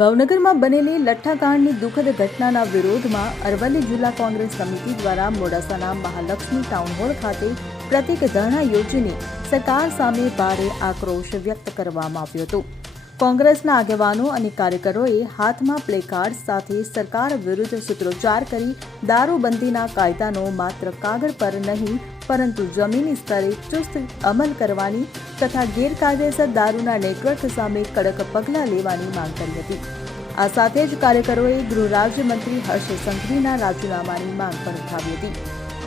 ભાવનગરમાં બનેલી લઠ્ઠાકાંડની દુઃખદ ઘટનાના વિરોધમાં અરવલ્લી જિલ્લા કોંગ્રેસ સમિતિ દ્વારા મોડાસાના મહાલક્ષ્મી ટાઉન હોલ ખાતે પ્રતિક ધરણા યોજીને સરકાર સામે ભારે આક્રોશ વ્યક્ત કરવામાં આવ્યો હતો। કોંગ્રેસના આગેવાનો અને કાર્યકરોએ હાથમાં પ્લેકાર્ડ સાથે સરકાર વિરુદ્ધ સૂત્રોચ્ચાર કરી દારૂબંધીના કાયદાનો માત્ર કાગળ પર નહીં પરંતુ જમીની સ્તરે ચુસ્ત અમલ કરવાની તથા ગેરકાયદેસર દારૂના નેટવર્ક સામે કડક પગલાં લેવાની માંગ કરી હતી। આ સાથે જ કાર્યકરોએ ગૃહ રાજ્યમંત્રી હર્ષ સંઘવીના રાજીનામાની માંગ પણ ઉઠાવી હતી।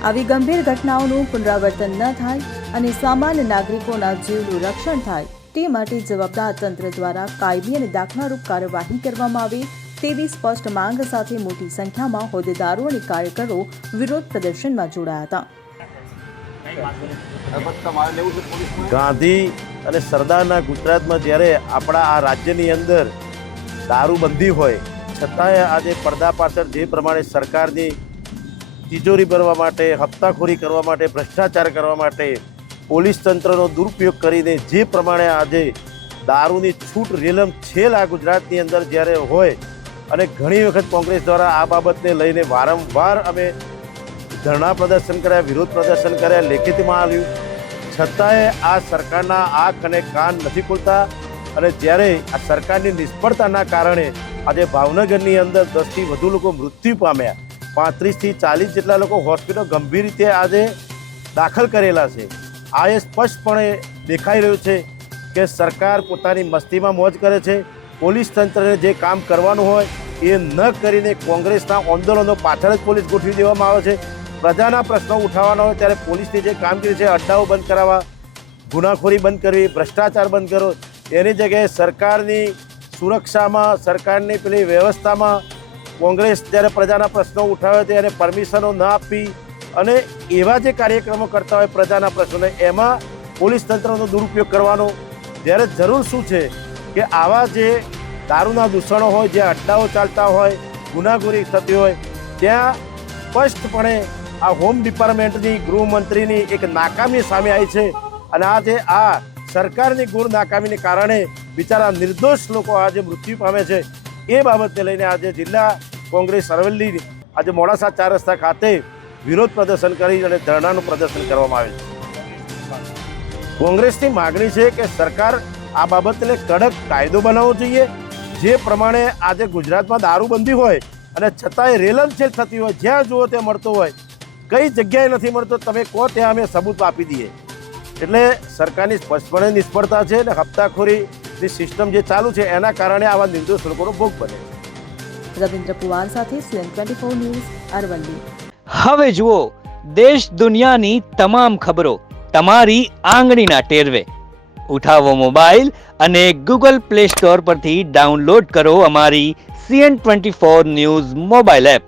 આવી ગંભીર ઘટનાઓનું પુનરાવર્તન ન થાય અને સામાન્ય નાગરિકોના જીવનું રક્ષણ થાય તે માટે જવાબદાર તંત્ર દ્વારા કાયમી અને દાખલારૂપ કાર્યવાહી કરવામાં આવે તેવી સ્પષ્ટ માંગ સાથે મોટી સંખ્યામાં હોદ્દેદારો અને કાર્યકરો વિરોધ પ્રદર્શનમાં જોડાયા હતા। ગાંધી અને સરદારના ગુજરાતમાં જ્યારે આપણા આ રાજ્યની અંદર દારૂબંધી હોય છતાંય આજે પડદા પાછળ જે પ્રમાણે સરકારની તિજોરી ભરવા માટે, હપ્તાખોરી કરવા માટે, ભ્રષ્ટાચાર કરવા માટે પોલીસ તંત્રનો દુરુપયોગ કરીને જે પ્રમાણે આજે દારૂની છૂટ રેલમ છેલ આ ગુજરાતની અંદર જ્યારે હોય અને ઘણી વખત કોંગ્રેસ દ્વારા આ બાબતને લઈને વારંવાર અમે ધરણા પ્રદર્શન કર્યા, વિરોધ પ્રદર્શન કર્યા, લેખિતમાં આવ્યું, છતાંય આ સરકારના આંખ અને કાન નથી ખોલતા। અને જ્યારે આ સરકારની નિષ્ફળતાના કારણે આજે ભાવનગરની અંદર 10થી વધુ લોકો મૃત્યુ પામ્યા, 35થી 40 જેટલા લોકો હોસ્પિટલ ગંભીર રીતે આજે દાખલ કરેલા છે। આ એ સ્પષ્ટપણે દેખાઈ રહ્યું છે કે સરકાર પોતાની મસ્તીમાં મોજ કરે છે। પોલીસ તંત્રને જે કામ કરવાનું હોય એ ન કરીને કોંગ્રેસના આંદોલનો પાછળ જ પોલીસ ગોઠવી દેવામાં આવે છે। પ્રજાના પ્રશ્નો ઉઠાવવાના હોય ત્યારે પોલીસની જે કામગીરી છે, અડ્ડાઓ બંધ કરાવવા, ગુનાખોરી બંધ કરવી, ભ્રષ્ટાચાર બંધ કરવો, એની જગ્યાએ સરકારની સુરક્ષામાં, સરકારની પેલી વ્યવસ્થામાં કોંગ્રેસ જ્યારે પ્રજાના પ્રશ્નો ઉઠાવે ત્યારે પરમિશનો ન આપવી અને એવા જે કાર્યક્રમો કરતા હોય પ્રજાના પ્રશ્નોને એમાં પોલીસ તંત્રનો દુરુપયોગ કરવાનો। જ્યારે જરૂર શું છે કે આવા જે દારૂના દૂષણો હોય, જે અડ્ડાઓ ચાલતા હોય, ગુનાખોરી થતી હોય ત્યાં સ્પષ્ટપણે આ હોમ ડિપાર્ટમેન્ટની, ગૃહમંત્રીની એક નાકામી સામે આવી છે। અને આજે આ સરકારની ગુણ નાકામીને કારણે બિચારા નિર્દોષ લોકો આજે મૃત્યુ પામે છે। એ બાબતને લઈને આજે જિલ્લા કોંગ્રેસ અરવલ્લી આજે મોડાસા 4 રસ્તા ખાતે વિરોધ પ્રદર્શન કરી અને ધરણાનું પ્રદર્શન કરવામાં આવે છે। કોંગ્રેસની માગણી છે કે સરકાર આ બાબતને કડક કાયદો બનાવવો જોઈએ। જે પ્રમાણે આજે ગુજરાતમાં દારૂબંધી હોય અને છતાંય રેલમછેલ થતી હોય, જ્યાં જુઓ ત્યાં મળતો હોય, કઈ જગ્યાએ નથી મળતો તમે કહો ત્યાં અમે સબૂત આપી દઈએ। એટલે સરકારની સ્પષ્ટપણે નિષ્ફળતા છે અને હપ્તાખોરીની સિસ્ટમ જે ચાલુ છે એના કારણે આવા નિર્દોષ લોકોનો ભોગ બને છે। રવિન્દ્ર પુવાર સાથે સ્લેન 24 ન્યૂઝ અરવલ્લી। હવે જુઓ દેશ દુનિયાની તમામ ખબરો તમારી આંગળીના ટેરવે। ઉઠાવો મોબાઈલ અને ગૂગલ પ્લે સ્ટોર પરથી ડાઉનલોડ કરો અમારી CN24 ન્યૂઝ મોબાઈલ એપ।